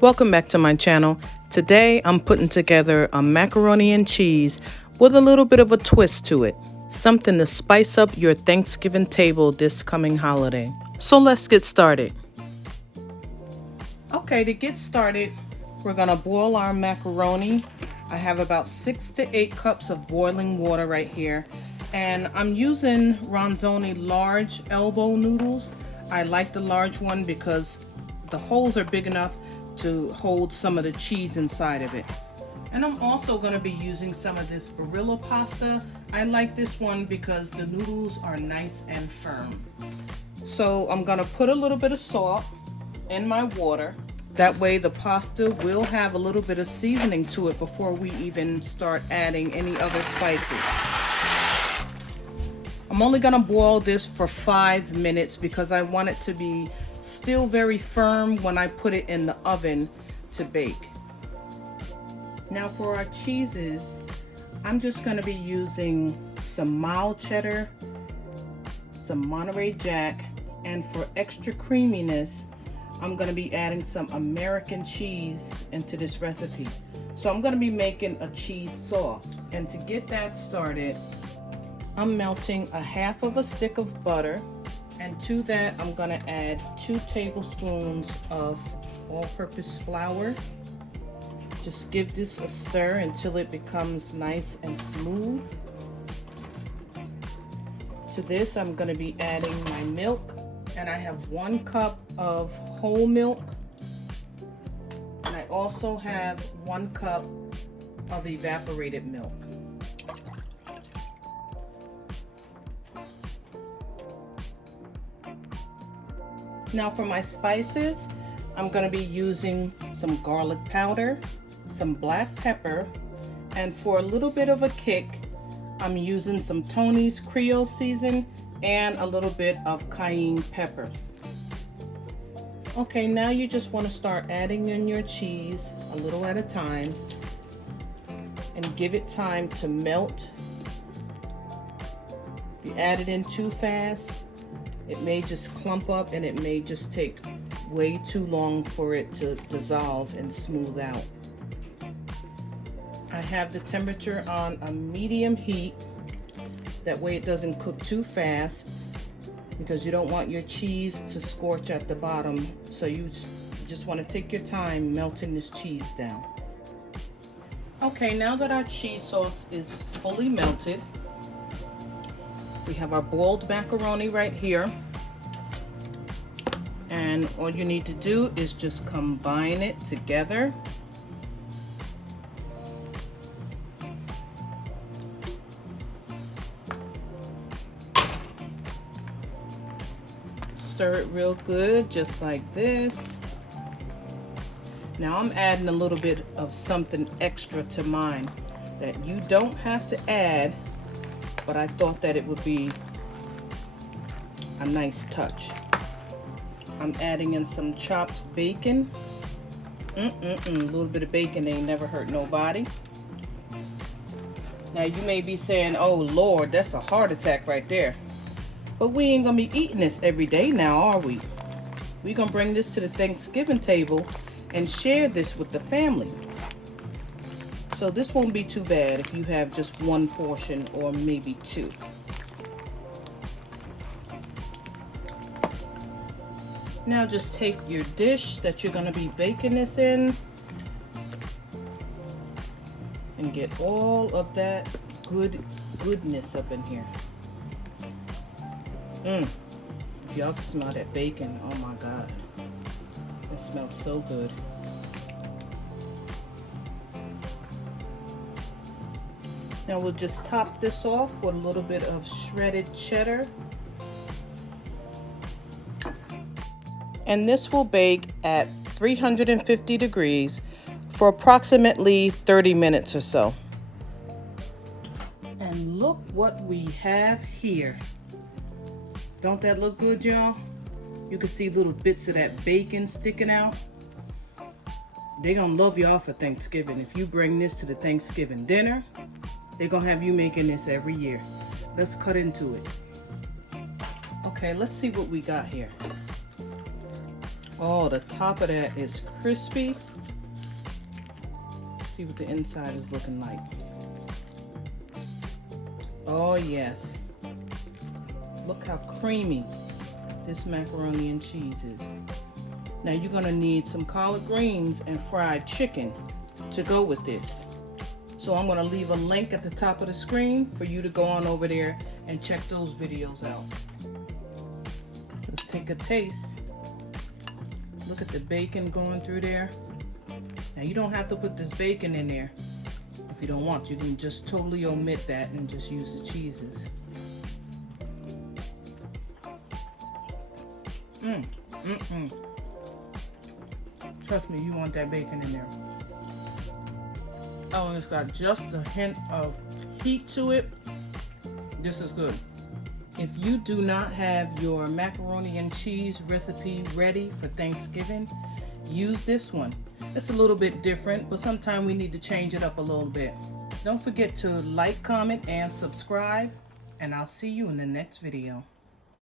Welcome back to my channel. Today I'm putting together a macaroni and cheese with a little bit of a twist to it. Something to spice up your Thanksgiving table this coming holiday. So let's get started. Okay, to get started, we're gonna boil our macaroni. I have about 6 to 8 cups of boiling water right here. And I'm using Ronzoni large elbow noodles. I like the large one because the holes are big enough to hold some of the cheese inside of it. And I'm also going to be using some of this Barilla pasta. I like this one because the noodles are nice and firm. So I'm going to put a little bit of salt in my water. That way the pasta will have a little bit of seasoning to it before we even start adding any other spices. I'm only going to boil this for 5 minutes because I want it to be still very firm when I put it in the oven to bake. Now for our cheeses, I'm just going to be using some mild cheddar, some Monterey Jack, and for extra creaminess, I'm going to be adding some American cheese into this recipe. So I'm going to be making a cheese sauce. And to get that started, I'm melting a half of a stick of butter. And to that, I'm going to add 2 tablespoons of all-purpose flour. Just give this a stir until it becomes nice and smooth. To this, I'm going to be adding my milk. And I have 1 cup of whole milk. And I also have 1 cup of evaporated milk. Now for my spices, I'm going to be using some garlic powder, some black pepper, and for a little bit of a kick, I'm using some Tony's Creole season and a little bit of cayenne pepper. Okay, now you just want to start adding in your cheese a little at a time and give it time to melt. If you add it in too fast, it may just clump up and it may just take way too long for it to dissolve and smooth out. I have the temperature on a medium heat. That way it doesn't cook too fast because you don't want your cheese to scorch at the bottom. So you just want to take your time melting this cheese down. Okay, now that our cheese sauce is fully melted, we have our boiled macaroni right here. And all you need to do is just combine it together. Stir it real good, just like this. Now I'm adding a little bit of something extra to mine that you don't have to add, but I thought that it would be a nice touch. I'm adding in some chopped bacon. A little bit of bacon ain't never hurt nobody. Now you may be saying, oh Lord, that's a heart attack right there. But we ain't gonna be eating this every day now, are we? We're gonna bring this to the Thanksgiving table and share this with the family. So this won't be too bad if you have just 1 portion or maybe 2. Now just take your dish that you're going to be baking this in and get all of that goodness up in here. If y'all can smell that bacon, oh my God. It smells so good. Now we'll just top this off with a little bit of shredded cheddar. And this will bake at 350 degrees for approximately 30 minutes or so. And look what we have here. Don't that look good, y'all? You can see little bits of that bacon sticking out. They're gonna love y'all for Thanksgiving. If you bring this to the Thanksgiving dinner, they're gonna have you making this every year. Let's cut into it. Okay, let's see what we got here. Oh, the top of that is crispy. Let's see what the inside is looking like. Oh yes. Look how creamy this macaroni and cheese is. Now you're gonna need some collard greens and fried chicken to go with this. So I'm gonna leave a link at the top of the screen for you to go on over there and check those videos out. Let's take a taste. Look at the bacon going through there. Now you don't have to put this bacon in there if you don't want. You can just totally omit that and just use the cheeses. Trust me, you want that bacon in there. Oh, and it's got just a hint of heat to it. This is good. If you do not have your macaroni and cheese recipe ready for Thanksgiving, use this one. It's a little bit different, but sometimes we need to change it up a little bit. Don't forget to like, comment, and subscribe, and I'll see you in the next video.